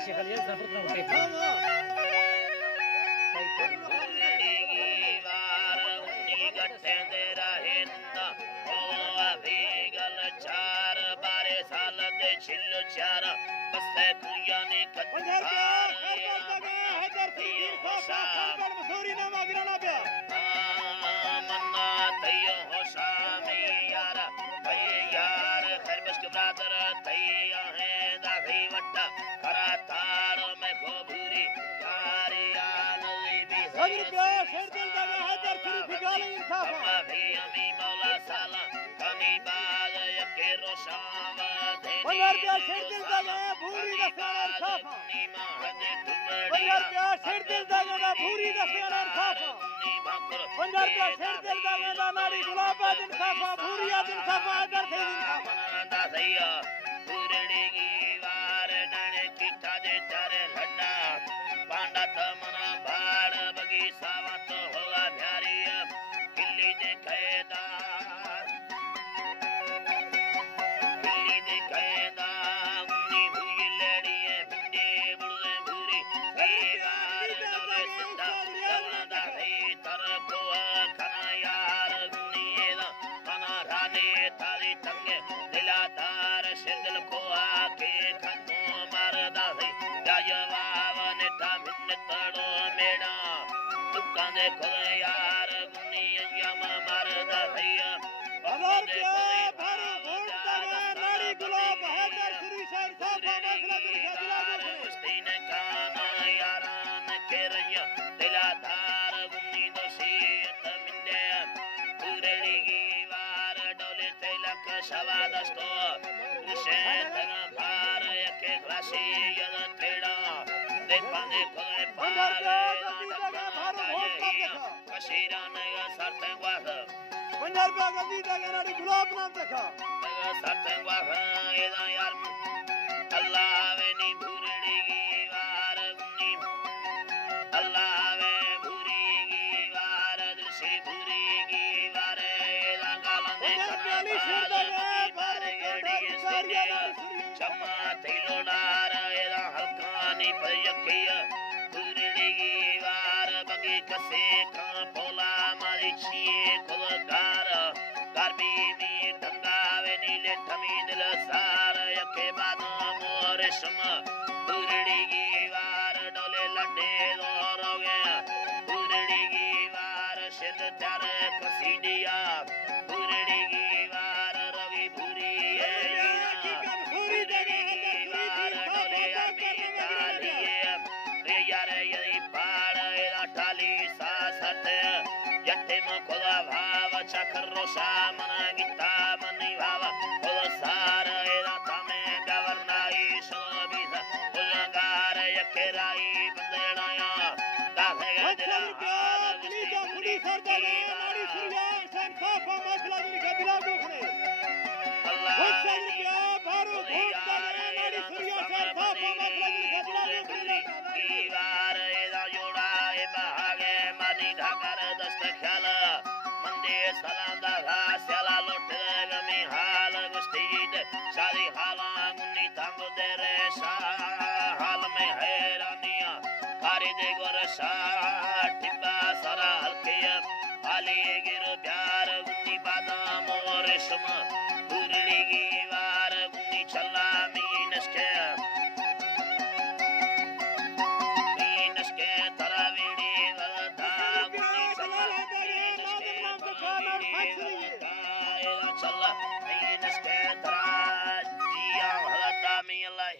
पैसे खाली एक जण पुन्हा उठे चार बारे साल दे छिल्लो चार बस्ते कुया ने कतार मसूरी ना मागना पे मन्ना तैयो होशा में यार भाई यार खैर बस के ब्रादर तैया है दाखी वट्टा करा तार में खोबूरी तारी आन भी ₹100 शेर दिल दगा हैदर शुरू फिगाल इंसाफ भी अमी मौला साला कमी बाज के रोशाम दे ₹100 शेर दिल दगा भूरी दसेना इंसाफ ₹100 शेर दिल दगा ना भूरी दसेना इंसाफ ₹100 शेर दिल दगा ना नारी गुलाब इंसाफ भूरी इंसाफ हैदर थे इंसाफ दा सैया पूरड़ी की वार डने किटा दे चारे लड्डा पांडा तमना बाड़ बगी सावा तो होगा प्यारी किल्ली दे कैदा उन्नी हुई लड़ी है भिंडे बुड़े भूरी वार डोले सिंधा दवना है तर को खाना यार उन्नी खाना राने तारी तंगे दिलादार सिंदल को आके खतो मारदा है जवाब ने मिन्न तड़ो मेड़ा तुक्का देखो यार उन्नी यम मारदा है ₹100 भर घोट दगा नारी गुलाब हैदर शुरू शेर साफ मसला दिल मुस्तीन काना यारान के रैया दिलादार उन्नी दोषीत मिन्ने पूरड़ी की वार डोले तिलक सवा दस्तो शेतन भार यके राशि यद तेड़ा देखा देखो पार कशीरा नया सरते वाह ₹50 गलती दगा नारी गुलाब नाम देखा सरते वाह एदा यार अल्लाह वे नी पूरड़ी की वार उन्नी अल्लाह वे भूरी की वार दिलसी भूरी की वार एदा गालन दे चम्मा तिलोडार एदा हल्कानी पर यकिया पूरड़ी की वार बगी कसे का पोला मारी छिए खुलकार कारबी मी ढंगावे नीले ठमी दिल सार यके बादो मोर शम पूरड़ी की वार डोले लड्डे दोरोगे पूरड़ी की वार सिर चार कसीडिया पूरड़ी की वार रवि भूरी है पूरड़ी की वार डोले अमी तालिए रे यार यही पाड़ एदा टाली सासत जट्टे में खुदा भाव चक्र रोशा मना गीता मनी भाव खुदा सार एदा तमे गवर्नाई शोभित उलगार यकेराई बंदेड़ाया दाखे दिल हाल गलीजा खुली सर दगा नारी सुरिया शेर साफ मसला दिल दुखने ₹100 भर घोट दगा नारी सुरिया शेर साफ मसला दिल की वार एदा जोड़ा ए भागे मानी ढाकर दस्त ख्याल मंदे सलांदा स्याला लोट गमी हाल गुस्तीद सारी हाला गुन्नी तांगो दे रे हाल में हैरानिया कारी दे गोरसा टिब्बा सारा हल्के हाली गिर प्यार गुन्नी बादाम और रेशम पूरड़ी की वार गुन्नी चला मीनस के तरावीड़ी गलता गुन्नी चला चला मीनस के तरा जिया हलता मी अल्लाह